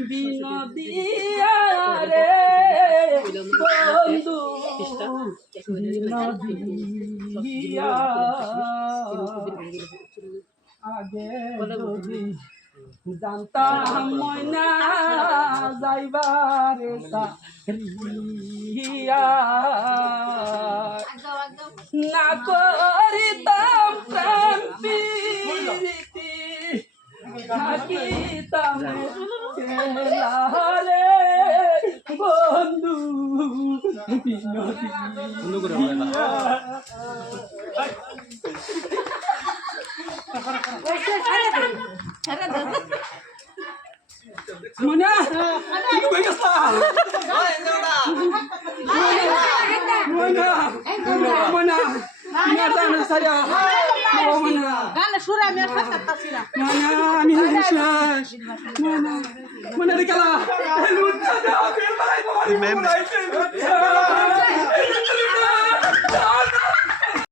বিনদিয়া রে বন্ধু বিনদিয়া আগে যদি জানতাম ময়না যাইবারে সারিয়া না করিতাম প্রাণ প্রীতি থাকিতাম বন্ধু বিনোদী মনে তুমি কই গেছা মনে মনে মনে জানা সারা মনে গানে